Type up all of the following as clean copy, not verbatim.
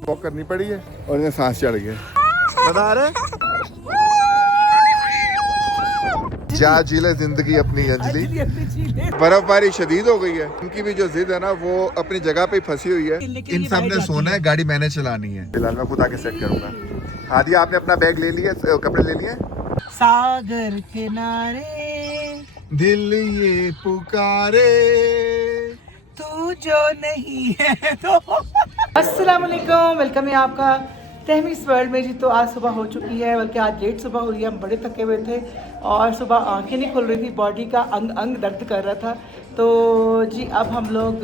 Walk करनी पड़ी है और इन्हें सांस चढ़ गया। बता रहे जा झीले जिंदगी अपनी अंजलि। बर्फबारी शदीद हो गई है, उनकी भी जो जिद है ना वो अपनी जगह पे फंसी हुई है। इन सब ने सोना है, गाड़ी मैंने चलानी है। फिलहाल मैं खुद आके सेट करूंगा। हादिया आपने अपना बैग ले लिया, कपड़े ले लिए? सागर किनारे दिल ये पुकारे तू जो नहीं है तो। अस्सलाम वालेकुम, वेलकम है आपका तहमीस वर्ल्ड में जी। तो आज सुबह हो चुकी है, बल्कि आज लेट सुबह हुई है। हम बड़े थके हुए थे और सुबह आंखें नहीं खुल रही थी, बॉडी का अंग अंग दर्द कर रहा था। तो जी अब हम लोग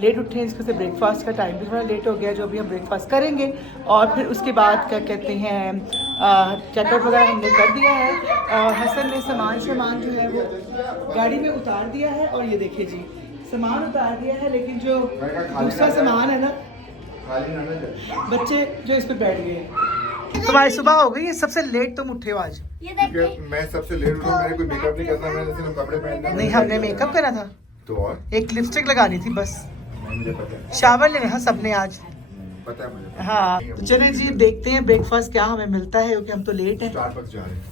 लेट उठे हैं, इसके से ब्रेकफास्ट का टाइम भी थोड़ा लेट हो गया, जो अभी हम ब्रेकफास्ट करेंगे। और फिर उसके बाद क्या कहते हैं चेकआउट वगैरह हमने कर दिया है और हसन ने सामान जो है वो गाड़ी में उतार दिया है। और ये देखिए जी सामान उतार दिया है, लेकिन जो दूसरा सामान है ना बच्चे जो इस पे बैठ गए। तुम्हारी सुबह हो गई है, सबसे लेट तुम उठे हो आज। मैं सबसे लेट उठा, मैंने कोई मेकअप नहीं करना, मैंने सिर्फ कपड़े पहनना। नहीं, हमने मेकअप करा था तो और एक लिपस्टिक लगानी थी बस। मुझे पता है, शावर लेना है सबने आज। पता है मुझे। हाँ तो चले जी देखते हैं ब्रेकफास्ट क्या हमें मिलता है, क्योंकि हम तो लेट हैं। स्टारबक्स जा रहे हैं,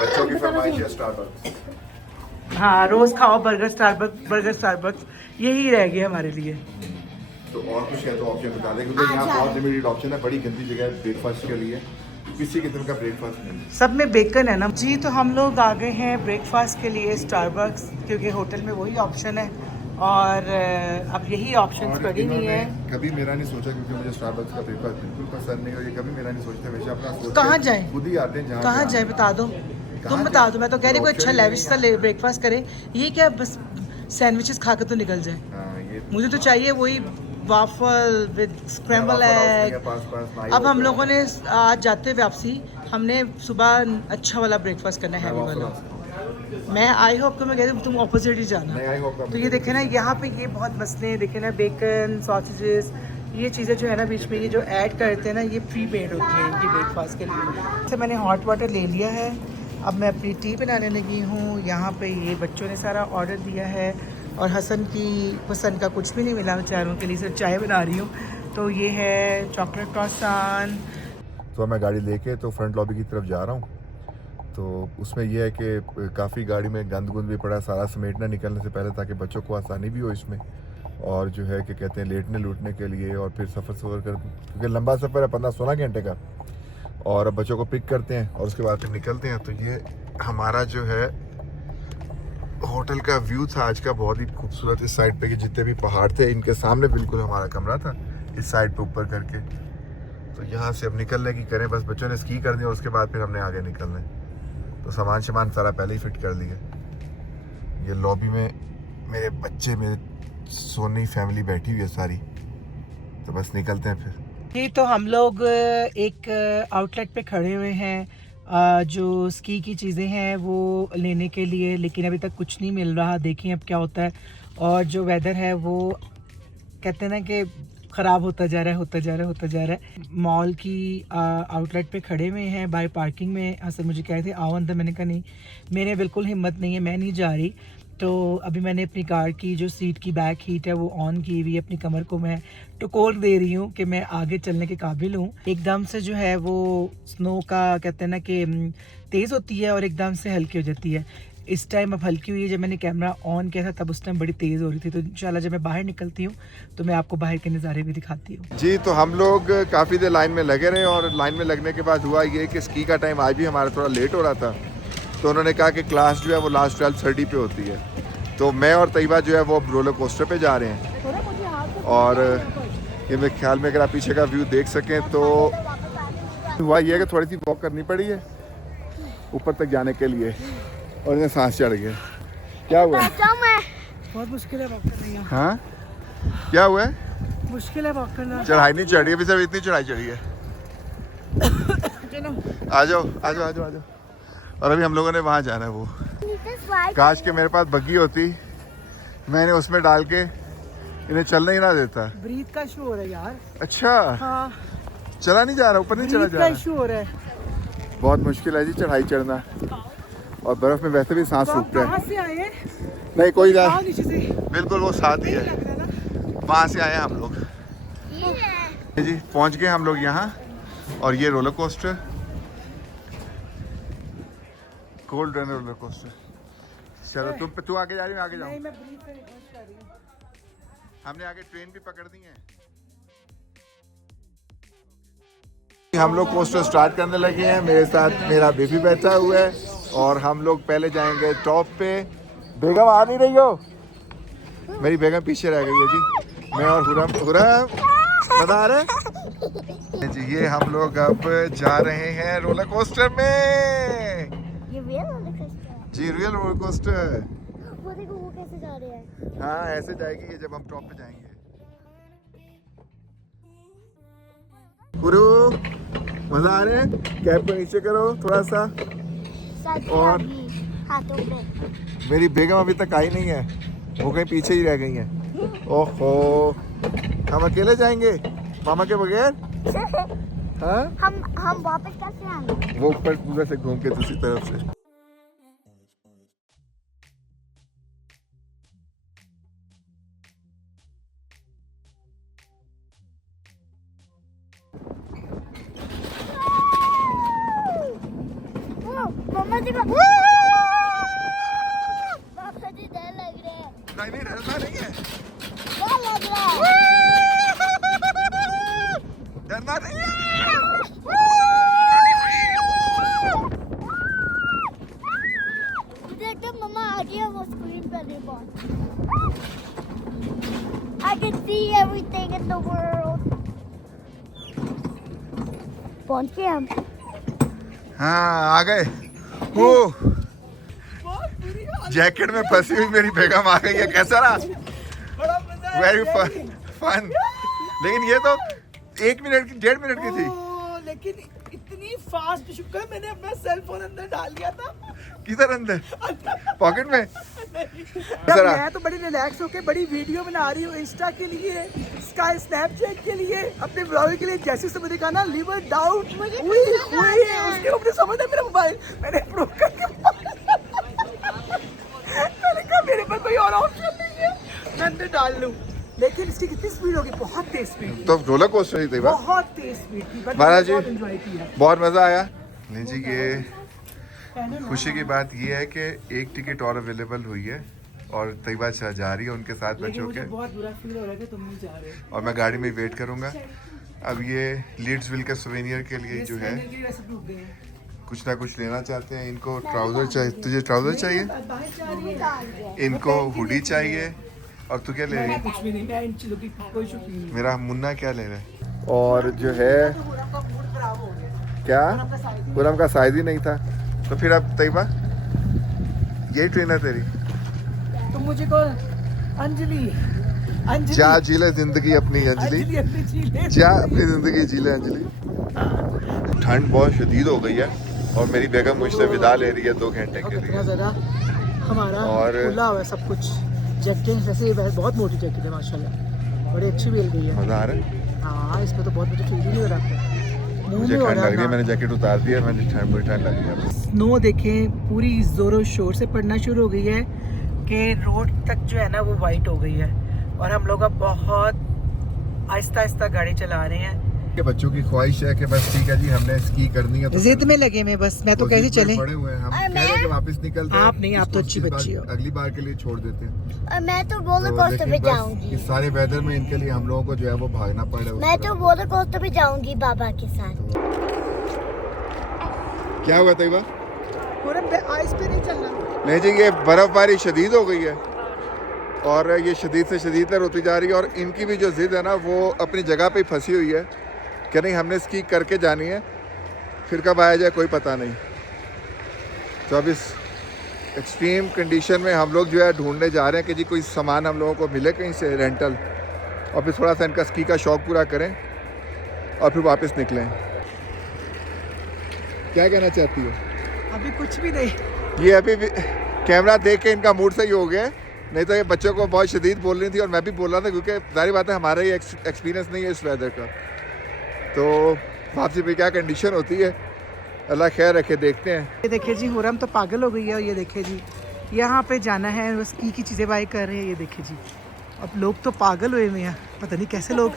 बच्चों की फरमाइश है स्टारबक्स। हाँ रोज खाओ बर्गर स्टारबक्स, यही रह गया हमारे लिए। तो और कुछ है तो ऑप्शन बता दें, क्योंकि यहाँ बहुत लिमिटेड ऑप्शन है, बड़ी गंदी जगह है ब्रेकफास्ट के लिए, किसी किस्म का ब्रेकफास्ट नहीं। सब में बेकन है ना जी। तो हम लोग आ गए हैं ब्रेकफास्ट के लिए स्टारबक्स, क्योंकि होटल में वही ऑप्शन है और अब यही ऑप्शंस पड़ी हुई है। कभी मेरा नहीं सोचा, क्योंकि मुझे स्टारबक्स का ब्रेकफास्ट बिल्कुल पसंद नहीं, और ये कभी मेरा नहीं सोचते, हमेशा अपना सोचते कहाँ जाए, खुद ही आते हैं। जहाँ कहाँ जाए बता दो, तुम बता दो। मैं तो कह रही कोई अच्छा लेविश सा ब्रेकफास्ट करे, ये क्या बस सैंडविचेस खा कर तो निकल जाए। मुझे तो चाहिए वही वाफल विद स्क्रैम्बल एग। अब हम लोगों ने आज जाते हुए वापसी हमने सुबह अच्छा वाला ब्रेकफास्ट करना है, हैवी वाला। मैं आई होप तो मैं कह रही हूँ तुम ऑपोजिट ही जाना। तो ये देखे ना यहाँ पे ये बहुत मसले हैं, देखे ना बेकन सॉसेजेस ये चीज़ें जो है ना बीच में ये जो ऐड करते हैं ना, ये प्री पेड होती है इनकी ब्रेकफास्ट के लिए। तो मैंने हॉट वाटर ले लिया है, अब मैं अपनी टी बनाने लगी हूँ। यहाँ पे ये बच्चों ने सारा ऑर्डर दिया है और हसन की पसंद का कुछ भी नहीं मिला बेचारों के लिए, सिर्फ चाय बना रही हूँ। तो ये है चॉकलेट क्रॉसान। तो मैं गाड़ी लेके तो फ्रंट लॉबी की तरफ जा रहा हूँ। तो उसमें यह है कि काफ़ी गाड़ी में गंद गुंद भी पड़ा, सारा समेटना निकलने से पहले, ताकि बच्चों को आसानी भी हो इसमें, और जो है कि कहते हैं लेटने लूटने के लिए, और फिर सफ़र कर, क्योंकि लंबा सफ़र है 15-16 घंटे का, और अब बच्चों को पिक करते हैं और उसके बाद फिर निकलते हैं। तो ये हमारा जो है होटल का व्यू था आज का, बहुत ही खूबसूरत। इस साइड पे के जितने भी पहाड़ थे इनके सामने बिल्कुल हमारा कमरा था, इस साइड पे ऊपर करके। तो यहाँ से अब निकलने की करें, बस बच्चों ने स्की कर दी और उसके बाद फिर हमने आगे निकलना है। तो सामान सारा पहले ही फिट कर लिया। ये लॉबी में मेरे बच्चे, मेरे सोनी फैमिली बैठी हुई है सारी, तो बस निकलते हैं फिर। ये तो हम लोग एक आउटलेट पे खड़े हुए हैं, जो स्की की चीज़ें हैं वो लेने के लिए, लेकिन अभी तक कुछ नहीं मिल रहा। देखिए अब क्या होता है। और जो वेदर है वो कहते हैं ना कि ख़राब होता जा रहा है। मॉल की आउटलेट पे खड़े हुए हैं बाय पार्किंग में। हसन मुझे कहे थे आओ अंदर, मैंने कहा नहीं, मेरे बिल्कुल हिम्मत नहीं है, मैं नहीं जा रही। तो अभी मैंने अपनी कार की जो सीट की बैक हीट है वो ऑन की हुई है, अपनी कमर को मैं टकोर दे रही हूँ कि मैं आगे चलने के काबिल हूँ। एकदम से जो है वो स्नो का कहते हैं ना कि तेज़ होती है और एकदम से हल्की हो जाती है। इस टाइम अब हल्की हुई है, जब मैंने कैमरा ऑन किया था तब उस टाइम बड़ी तेज़ हो रही थी। तो इंशाल्लाह जब मैं बाहर निकलती हूँ तो मैं आपको बाहर के नज़ारे भी दिखाती हूँ। जी तो हम लोग काफ़ी देर लाइन में लगे रहे, और लाइन में लगने के बाद हुआ ये कि स्की का टाइम आज भी हमारा थोड़ा लेट हो रहा था। तो उन्होंने कहा कि क्लास जो है वो लास्ट 12:30 पे होती है। तो मैं और तैयबा जो है वो रोलर कोस्टर पे जा रहे हैं, और ये मेरे ख्याल में अगर आप पीछे का व्यू देख सकें तो हुआ ये कि थोड़ी सी वॉक करनी पड़ी है ऊपर तक जाने के लिए, और इन्हें सांस चढ़ गया। क्या हुआ? बहुत मुश्किल है वॉक करना। हाँ क्या हुआ है? मुश्किल है वॉक करना। चढ़ाई नहीं चढ़ी अभी, सब इतनी चढ़ाई चढ़ी है। आ जाओ। और अभी हम लोगों ने वहाँ जाना है। वो काश के मेरे पास बग्गी होती, मैंने उसमें डाल के इन्हें चलना ही ना देता। ब्रीथ का इशू हो रहा है यार। अच्छा हाँ चला नहीं जा रहा, ऊपर नहीं चला जा रहा। इशू हो रहा है, बहुत मुश्किल है जी चढ़ाई चढ़ना, और बर्फ में वैसे भी सांस सूखता है। कहाँ से आए? नहीं कोई जा, हाँ, नीचे से बिल्कुल वो साथ ही है, लग रहा है ना। वहाँ से आए हम लोग जी। पहुँच गए हम लोग यहाँ, और ये roller coaster, gold run roller coaster. चलो तू आगे जा रही, मैं आगे जाऊँ। नहीं, मैं ब्रीफ करने की कोशिश कर रही हूँ। हमने आगे ट्रेन भी पकड़ दी है। हम लोग कोस्टर स्टार्ट करने लगे हैं, मेरे साथ मेरा बेबी बैठा हुआ है, और हम लोग पहले जाएंगे टॉप पे। बेगम आ नहीं रही हो? मेरी बेगम पीछे रह गई है जी। मैं और हुरम बता रहे जी। ये हम लोग अब जा रहे हैं रोलर कोस्टर में। ये रियल रोलर कोस्टर है? जी रियल रोलर कोस्टर। वो देखो वो कैसे जा रहे हैं। हाँ ऐसे जाएगी ये जब हम टॉप पे जाएंगे। गुरु मजा आ रहा है? कैप को नीचे करो थोड़ा सा। और हाथों पे। मेरी बेगम अभी तक आई नहीं है, वो कहीं पीछे ही रह गई है। ओहो, हम अकेले जाएंगे मामा के बगैर? हाँ? हम वापस कैसे आएंगे? वो ऊपर पूरा से घूम के दूसरी तरफ से। मम्मा देखो। पापा जी डर लग रहा है। नहीं डरना नहीं है, डर लग रहा है। डरना नहीं है। देखो मम्मा आ गया वो स्क्रीन पे ribbon. I can see everything in the world. पहुंच गए हम। हाँ आ गए। वो जैकेट में फंसी हुई मेरी बेगम आ गई है। कैसा रहा? बड़ा मजा आया। Very fun. लेकिन ये तो 1 मिनट की 1.5 मिनट की थी। ओह, लेकिन इतनी फास्ट, शुक्र है मैंने अपना सेल फोन अंदर डाल दिया था। किधर अंदर? पॉकेट में? अब मैं तो बड़ी रिलैक्स होके बड़ी वीडियो बना रही हूँ इंस्टा के लिए, स्काई स्नैपचैट के लिए, अपने ब्लॉग के लिए। जैसे से मुझे कहा ना लीवर डाउन उसके ऊपर समझ है मेरा मोबाइल मैंने प्रूव करके मैंने कहा मेरे पास कोई और ऑप्शन नहीं है, मैं अंदर डाल लूँ। लेकिन इसकी कितनी स्पीड होगी? बहुत तेज स्पीड। तो रोलर कोस्टर ही थी बा? बहुत तेज स्पीड थी। महाराज जी, बहुत एंजॉय किया। बहुत मजा आया। नहीं जी, ये खुशी की बात ये है कि एक टिकट और अवेलेबल हुई है, और तैयबा जा रही है उनके साथ बच्चों के, बहुत बुरा फील हो रहा है कि तुम नहीं जा रहे हो। और मैं गाड़ी में वेट करूंगा। अब ये लीड्सविल के सोवेनियर के लिए जो है कुछ ना कुछ लेना चाहते हैं। इनको ट्राउजर चाहिए, तुझे ट्राउजर चाहिए, इनको हुडी चाहिए, और तू क्या ले रही है? कुछ भी नहीं, मैं इन चीजों की कोई शौक नहीं। मेरा मुन्ना क्या ले रहा है? और जो है क्या पूरम का साइज ही नहीं था, तो फिर अब तैयबा यही ट्रेन है तेरी? तुम मुझे को अंजलि जा जी ले जिंदगी अपनी अंजलि, अपनी चीज़ जा अपनी जिंदगी जी ले अंजलि। ठंड बहुत शदीद हो गई है, और मेरी बेगम मुझसे विदा ले रही है 2 घंटे के कितना लिए। ज़्यादा हमारा और- खुला हुआ है सब कुछ। जैकेट वैसे बहुत मोटी जैकेट है माशाल्लाह, बड़ी अच्छी मिल गई है। मजा आ रहा है? हाँ, इसमें तो बहुत मुझे फील नहीं हो रहा। मुझे ठंड लग रही है, मैंने जैकेट उतार दिया, मैंने ठंड लग रही है। स्नो देखें पूरी जोरों शोर से पड़ना शुरू हो गई है कि रोड तक जो है ना वो वाइट हो गई है, और हम लोग अब बहुत आहिस्ता आहिस्ता गाड़ी चला रहे हैं। के बच्चों की ख्वाहिश है कि बस ठीक है जी हमने स्की करनी है, तो जिद में लगे मैं बस, मैं तो कैसे जिद में चले। पड़े हुए हैं हम। और कह रहे हैं कि वापस निकलते हैं। आप नहीं, आप तो इसको अच्छी इस बार- बच्ची हो। अगली बार के लिए छोड़ देते हैं। और मैं तो रोलर तो कोस्टर पे लेकिन बस जाऊंगी। इस सारे वेदर में इनके लिए हम लोगों को जो है वो भागना पड़ रहा है। मैं तो रोलर कोस्टर पे जाऊंगी बाबा के साथ। क्या हुआ तैयबा? पूरे आइस पे नहीं चलना। नहीं जी, ये बर्फबारी शदीद हो गई है, और ये शदीद से शदीद होती जा रही है, और इनकी भी जो जिद है ना वो अपनी जगह पे ही फंसी हुई है कि नहीं हमने स्की करके जानी है, फिर कब आया जाए कोई पता नहीं। तो अब इस एक्सट्रीम कंडीशन में हम लोग जो है ढूंढने जा रहे हैं कि जी कोई सामान हम लोगों को मिले कहीं से रेंटल, और फिर थोड़ा सा इनका स्की का शौक पूरा करें और फिर वापस निकलें। क्या कहना चाहती हो? अभी कुछ भी नहीं। ये अभी भी कैमरा देख के इनका मूड सही हो गया है, नहीं तो ये बच्चों को बहुत शदीद बोल रही थी, और मैं भी बोल रहा था, क्योंकि जाहिर बात है हमारा ही एक्सपीरियंस नहीं है इस वेदर का। तो वापसी पे क्या कंडीशन होती है, अल्लाह खैर रखे, देखते हैं। ये देखिए जी, हुरम तो पागल हो गई है, और ये देखिए जी यहाँ पे जाना है, वो स्की की चीज़ें बाई कर रहे हैं। ये देखिए जी, अब लोग तो पागल हुए हुए हैं, पता नहीं कैसे लोग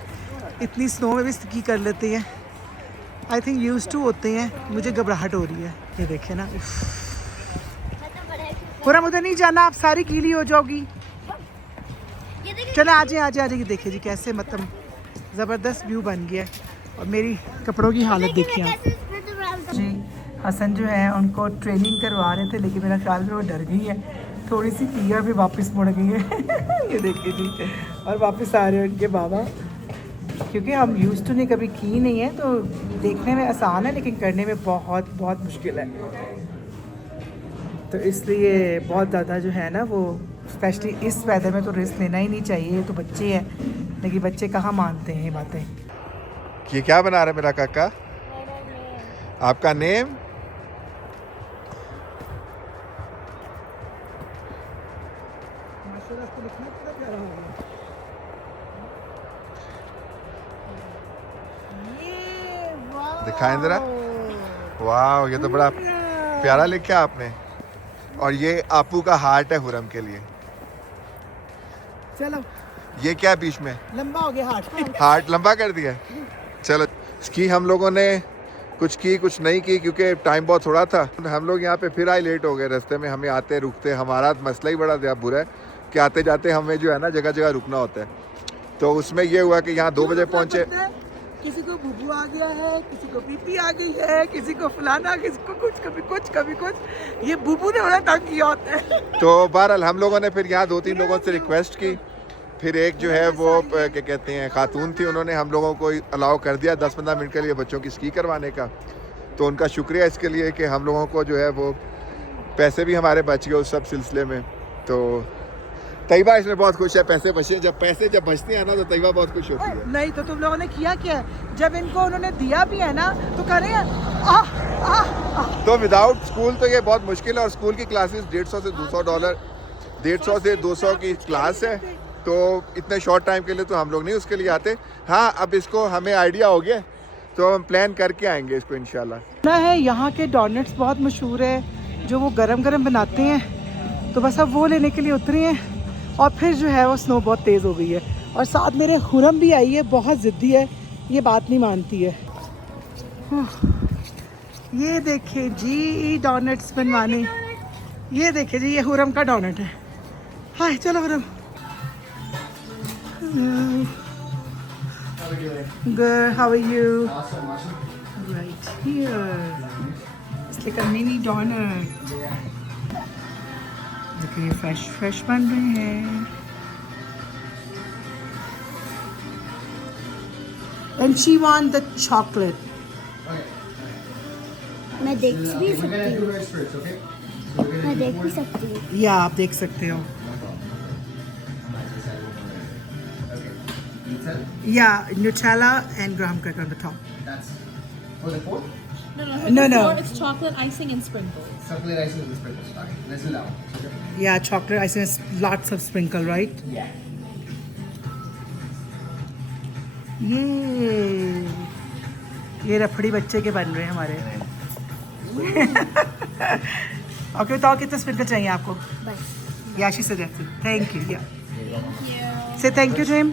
इतनी स्नो में भी स्की कर लेते हैं। आई थिंक यूज्ड टू होते हैं, मुझे घबराहट हो रही है। ये देखिए ना, पूरा मुझे नहीं जाना, आप सारी गीली हो जाओगी। चले आ जाइए। देखिए जी कैसे मतलब ज़बरदस्त व्यू बन गया है। और मेरी कपड़ों की हालत देखिए आप जी। हसन जो है उनको ट्रेनिंग करवा रहे थे, लेकिन मेरा ख्याल में वो डर गई है, थोड़ी सी की और फिर वापस मुड़ गई है। ये देखिए जी, और वापस आ रहे हैं उनके बाबा, क्योंकि हम यूज़ टू नहीं, कभी की नहीं है, तो देखने में आसान है लेकिन करने में बहुत बहुत मुश्किल है। तो इसलिए बहुत ज़्यादा जो है ना वो, स्पेशली इस वेदर में तो रिस्क लेना ही नहीं चाहिए। तो बच्चे हैं, लेकिन बच्चे कहाँ मानते हैं ये बातें। ये क्या बना रहा है मेरा काका? आपका नेम? दिखाएं जरा। वाह, ये तो बड़ा प्यारा लिखा आपने। और ये आपू का हार्ट है हुरम के लिए। चलो, ये क्या बीच में लंबा हो गया हार्ट लंबा कर दिया है। चलो, इसकी हम लोगों ने कुछ की कुछ नहीं की, क्योंकि टाइम बहुत थोड़ा था। हम लोग यहाँ पे फिर आए, लेट हो गए रास्ते में, हमें आते रुकते। हमारा मसला ही बड़ा बुरा है कि आते जाते हमें जो है ना जगह जगह रुकना होता है। तो उसमें ये हुआ कि यहाँ 2 बजे पहुँचे। किसी को बुबू आ गया है, किसी को पीपी आ गई है, किसी को फलाना, किसी को कुछ, कभी कुछ। ये बुबू ने बड़ा तंग किया होता है। तो बहरहाल हम लोगों ने फिर यहाँ 2-3 लोगों से रिक्वेस्ट की। फिर एक जो है वो क्या कहते हैं खातून थी, उन्होंने हम लोगों को अलाउ कर दिया 10-15 मिनट के लिए बच्चों की स्की करवाने का। तो उनका शुक्रिया इसके लिए कि हम लोगों को जो है वो पैसे भी हमारे बच गए उस सब सिलसिले में। तो तैयबा इसमें बहुत खुश है, पैसे बचे। जब बचते हैं ना तो तैयबा बहुत खुश होती है। नहीं तो तुम लोगों ने किया क्या? जब इनको उन्होंने दिया भी है ना तो कह रहे हैं तो विदाउट स्कूल तो ये बहुत मुश्किल है। और स्कूल की क्लासेस $150 से $200, 150 से 200 की क्लास है। तो इतने शॉर्ट टाइम के लिए तो हम लोग नहीं उसके लिए आते। हाँ, अब इसको हमें आइडिया हो गया तो हम प्लान करके आएंगे इसको इंशाल्लाह। ना है यहाँ के डोनट्स बहुत मशहूर है, जो वो गरम गरम बनाते हैं। तो बस अब वो लेने के लिए उतरे हैं। और फिर जो है वो स्नो बहुत तेज़ हो गई है। और साथ मेरे हुरम भी आई है, बहुत ज़िद्दी है, ये बात नहीं मानती है। ये देखिए जी डोनट्स बनवाने, ये देखिए जी ये हुरम का डोनट है। हाय चलो हुरम। Good, how are you? Awesome, awesome. Right here. It's like a mini donut. देखिए फ्रेश बन रहे हैं। And she want the chocolate. मैं देख भी We're सकती gonna do हूँ, red strips, okay? So we're मैं gonna देख do भी 4. सकती हूँ। या आप देख सकते हो। Okay. Pizza? या Nutella and graham cracker on the top. That's for the 4th? No. It's chocolate icing and sprinkles. Chocolate icing with the sprinkles. Okay, let's do that one. Okay? Yeah, chocolate icing has lots of sprinkle, right? Yeah. ये रफड़ी बच्चे के बन रहे हैं हमारे। Okay, तो कितने sprinkle चाहिए आपको? बस याशी सजेस्टेड। Thank you. या से thank you gym.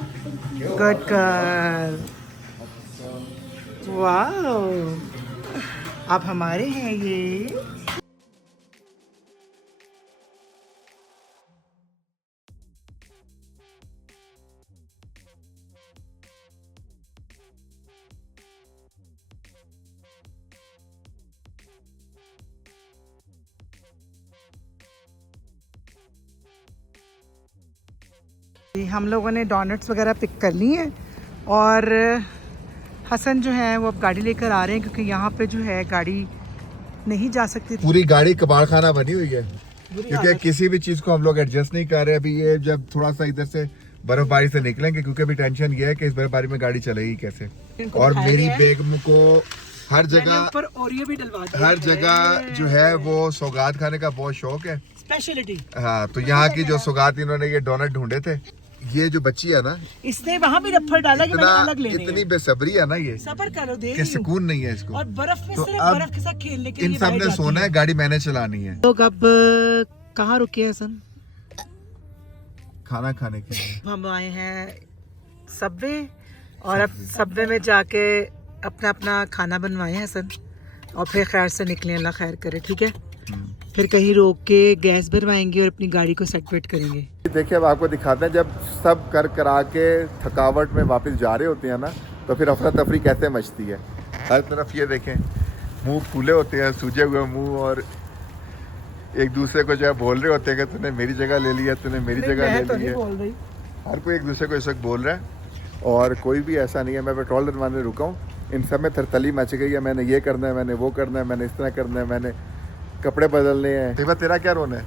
Good girl. Wow, अब हमारे हैं ये। हम लोगों ने डोनट्स वगैरह पिक कर ली हैं और हसन जो है वो अब गाड़ी लेकर आ रहे हैं, क्योंकि यहाँ पे जो है गाड़ी नहीं जा सकती। पूरी गाड़ी कबाड़ खाना बनी हुई है, क्योंकि किसी भी चीज़ को हम लोग एडजस्ट नहीं कर रहे। अभी ये जब थोड़ा सा इधर से बर्फबारी से निकलेंगे, क्योंकि अभी टेंशन ये है कि इस बर्फबारी में गाड़ी चलेगी कैसे। और मेरी बेगम को हर जगह पर ओरियो भी डलवा दिया हर जगह जो है वो सौगात खाने का बहुत शौक है, स्पेशलिटी। हाँ, तो यहाँ की जो सौगात इन्होंने ये डोनट ढूंढे थे। ये जो बच्ची है ना, इसने वहाँ भी रफड़ डाला कि मैंने अलग लेने इतनी बेसब्री है ना ये सबर करो देख कि सुकून नहीं है इसको। और बर्फ में तो सिर्फ अब बर्फ के साथ खेलने के इन लिए सब ने सोना है, गाड़ी मैंने चलानी है। लोग अब कहाँ रुके हैं सन? खाना खाने के लिए। हम आए हैं सबवे और अब सबवे में जाके अपना अपना खाना बनवाए हैं सन और फिर खैर से निकले, अल्लाह खैर करे, ठीक है। फिर कहीं रोक के गैस भरवाएंगे और अपनी गाड़ी को सेट वेट करेंगे। देखिए अब आपको दिखाते हैं, जब सब कर करा के थकावट में वापस जा रहे होते हैं ना, तो फिर अफरा तफरी कैसे मचती है। हर तरफ ये देखें, मुंह फूले होते हैं, सूजे हुए मुंह, और एक दूसरे को जो है बोल रहे होते हैं कि तूने मेरी जगह ले लिया, तूने मेरी जगह ले ली है। बोल रही। हर कोई एक दूसरे को इस वक्त बोल रहा है और कोई भी ऐसा नहीं है। मैं पेट्रोल डलवाने रुका हूँ, इन सब में थरतली मच गई है। मैंने ये करना है, मैंने वो करना है, मैंने इस तरह करना है, मैंने कपड़े बदलने हैं। एक बार तेरा क्या रोना है?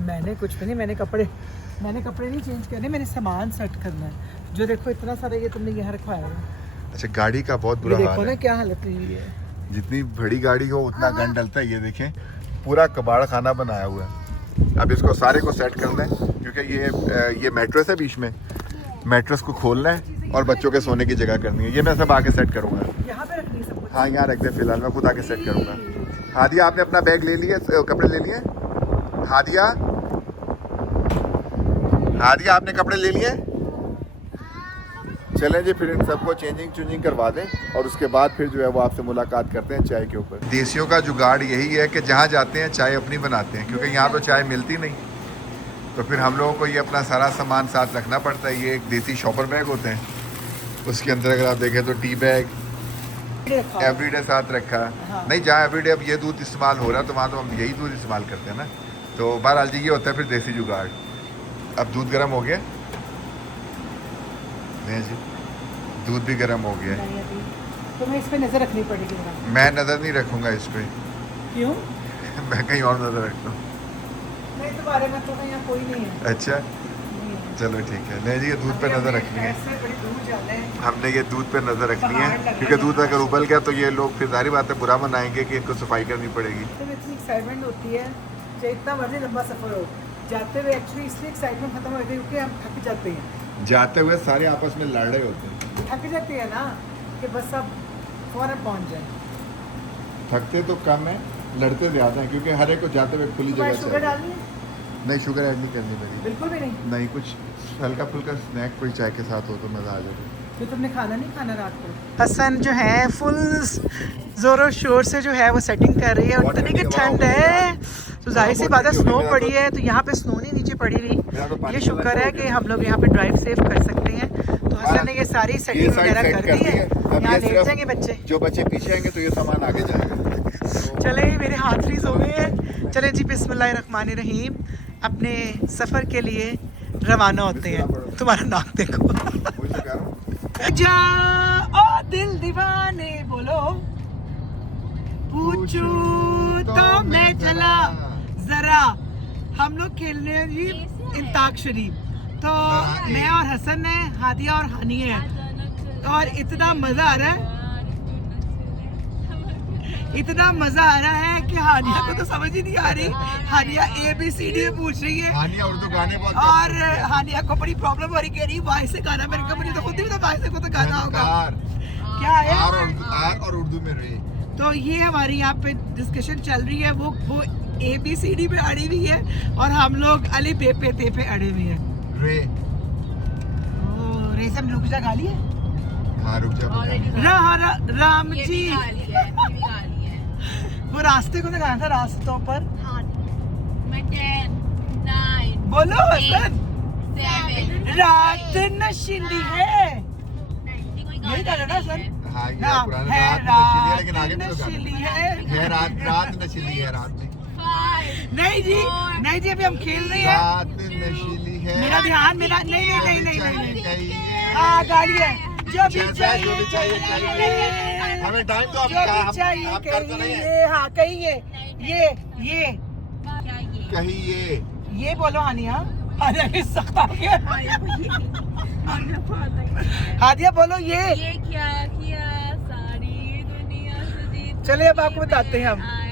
मैंने कुछ भी नहीं, मैंने कपड़े नहीं चेंज करने, मैंने सामान सेट करना है। जो देखो इतना सारा ये तुमने यहाँ रखवाया है। अच्छा, गाड़ी का बहुत बुरा ये हाल देखो ना है। क्या हालत हुई है। जितनी बड़ी गाड़ी हो उतना गन डलता है। ये देखें, पूरा कबाड़ खाना बनाया हुआ है। अब इसको सारे को सेट करना है, क्योंकि ये मैट्रेस है, बीच में मैट्रेस को खोलना है और बच्चों के सोने की जगह करनी है। ये मैं सब आके सेट करूँगा। यहाँ पे रखनी है सब कुछ। हाँ, यहाँ रख दे फिलहाल, मैं खुद आके सेट करूँगा। हादिया, आपने अपना बैग ले लिया, कपड़े ले लिए? हादिया, आपने कपड़े ले लिए? चलें जी, फिर इन सबको चेंजिंग करवा दें और उसके बाद फिर जो है वो आपसे मुलाकात करते हैं चाय के ऊपर। देसियों का जुगाड़ यही है कि जहाँ जाते हैं चाय अपनी बनाते हैं, क्योंकि यहाँ तो चाय मिलती नहीं, तो फिर हम लोगों को ये अपना सारा सामान साथ रखना पड़ता है। ये एक देसी शॉपर बैग होते हैं, उसके अंदर अगर आप देखें तो टी बैग एवरीडे साथ रखा। हाँ। नहीं, जहाँ एवरीडे अब ये दूध इस्तेमाल हो रहा है तो वहाँ तो हम यही दूध इस्तेमाल करते हैं ना। तो बहरहाल जी, ये होता है फिर देसी जुगाड़। अब दूध गर्म हो गया? नहीं जी, दूध भी गर्म हो गया है। तुम्हें इस पे नजर रखनी पड़ेगी जरा। मैं नज़र नहीं रखूँगा इस पर। क्यों? मैं कहीं और नज़र रखता हूँ। नहीं, तुम्हारे में तो यहाँ कोई नहीं है। अच्छा, चलो ठीक है। नहीं जी, ये दूध पे नज़र रखनी है। ऐसे बड़ी दूर जाना है। हमने ये दूध पे नज़र रखनी है, क्योंकि दूध अगर उबल गया तो ये लोग फिर सारी बातें बुरा मनाएंगे कि इनको सफाई करनी पड़ेगी। तो इतनी एक्साइटमेंट होती है, चाहे इतना मर्जी लंबा सफ़र हो, जाते हुए एक्चुअली इसलिए एक्साइटमेंट खत्म हो जाती है क्योंकि हम थक जाते हैं। जाते हुए सारे आपस में लड़ रहे होते हैं। थक जाते हैं ना कि बस अब फौरन पहुंच जाए। थकते तो कम है, लड़ते ज़्यादा हैं, क्योंकि हर एक को जाते हुए खुली जगह शुगर चाहिए। डालनी है? नहीं, शुगर ऐड नहीं करनी मेरी। बिल्कुल भी नहीं। नहीं, कुछ हल्का फुल्का स्नैक कोई चाय के साथ हो तो मज़ा आ जाए। तो तुमने खाना नहीं खाना रात को? हसन जो है फुल जोरों शोर से जो है वो सेटिंग कर रही है और इतनी की ठंड है, तो जाहिर सी बात है स्नो पड़ी है, तो यहाँ पे स्नो नहीं नीचे पड़ी हुई। ये शुक्र है कि हम लोग यहाँ पे ड्राइव सेफ कर सकते हैं। तो हसन ने ये सारी सेटिंग वगैरह कर दी है। यहाँ लेट जाएंगे बच्चे, जो बच्चे पीछे आएंगे तो ये सामान आगे जाएगा। चले मेरे हाथ फ्रीज हो गए हैं। चले जी, बिस्मिल्लाहिर्रहमानिर्रहीम, अपने सफ़र के लिए रवाना होते हैं। तुम्हारा नाक देखो। जा ओ दिल दीवाने बोलो, पूछो तो मैं चला जरा। हम लोग खेलने हैं जी इंताक्षरी, तो मैं और हसन है, हादिया और हानी है, और इतना मज़ा आ रहा है, इतना मजा आ रहा है कि हानिया को तो समझ ही नहीं आ रही। हानिया ABCD पूछ रही है, हानिया उर्दू गाने बहुत और हानिया को बड़ी प्रॉब्लम हो रही, कह रही वाई से गाना। मैंने कहा मुझे तो खुद ही पता वाई से को तो गाना होगा क्या है। आर और उर्दू में रे। तो ये हमारी यहाँ पे डिस्कशन चल रही है, वो ABCD पे अड़ी हुई है और हम लोग अली बे पे ते पे अड़े हुए हैं। रे रेशम रुक जा, गाली है। हाँ, रुक जा। राम जी वो रास्ते को लगाना था, रास्तों पर। बोलो हसन, रात नशीली है, यही गाना ना सर? हाँ, ये हाँ, पुराना है रात नशीली है, लेकिन आगे भी तो गाना नशीली है। है। रात नशीली है, रात में। नहीं जी अभी हम खेल रहे हैं। रात नशीली है। मेरा ध्यान, मेरा नहीं। हाँ, गाड़ी है। जो भी चाहिए हमें टाइम तो जो भी चाहिए आप कर तो नहीं है। कहिए। हाँ, कहिए। ये कहिए। ये बोलो हानिया। हानिया की सख्त आ गया। हादिया बोलो ये क्या किया सारी दुनिया से। चलिए अब आपको बताते हैं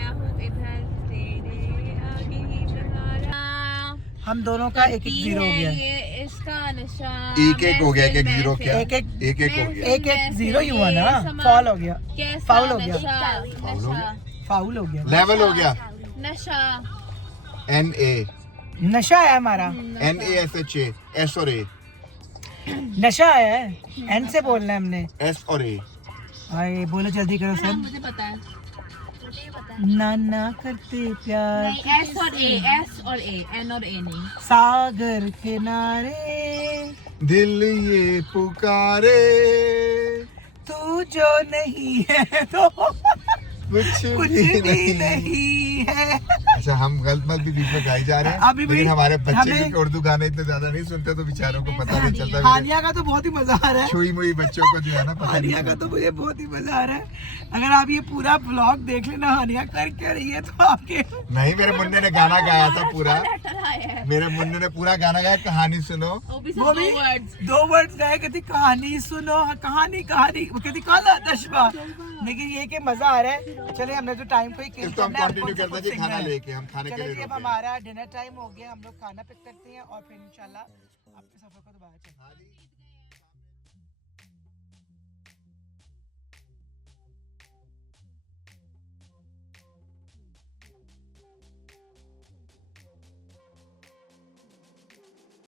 हम दोनों का एक 0 हो गया। ये इसका नशा एक हो गया, एक 0 क्या? एक हो गया। एक 0 ही हुआ ना, फॉल हो गया, फाउल हो गया, नशा फाउल हो गया, लेवल हो गया। नशा NA नशा है हमारा, NASHA S और A नशा है। एन से बोलना है हमने। S और A आए बोलो जल्दी करो सब। मुझे पता है। ना ना करते प्यार एस और ए, एस और ए, एन और ए नहीं। सागर किनारे दिल ये पुकारे तू जो नहीं है तो कुछ कुछ भी भी नहीं। नहीं है। अच्छा हम गलत मत भी बीच में गाई जा रहे हैं अभी भी लेकिन हमारे बच्चे हमें- क्योंकि उर्दू गाने इतने ज्यादा नहीं सुनते तो बेचारों को पता नहीं चलता। हानिया का तो बहुत ही मजा आ रहा है। छुई मुई बच्चों को जो है ना पता नहीं हानिया का तो मुझे बहुत ही मजा आ रहा है। अगर आप ये पूरा ब्लॉग देख लेना हानिया कर क्या रही है तो आपके नहीं मेरे मुन्ने ने गाना गाया था पूरा। लेटर आया है। मेरे मुन्ने ने पूरा गाना गाया कहानी सुनो। वो भी वो सिर्फ भी 2 वर्ड्स। 2 वर्ड्स गए, कहती कहानी सुनो, कहानी कहानी, वो कहती काला दशबा। लेकिन ये कि मजा आ रहा है। चलिए हमने तो टाइम को ही किल इसको हम करना है, कंटिन्यू आपको करते हैं जी सीखना खाना है। लेके हम खाने के चलिए लिए जी, अब रुके हैं। हमारा डिनर टाइम हो गया, हम लोग खाना पिक करते हैं और फिर इंशाल्लाह आपके सफर को दोबारा चलते हैं।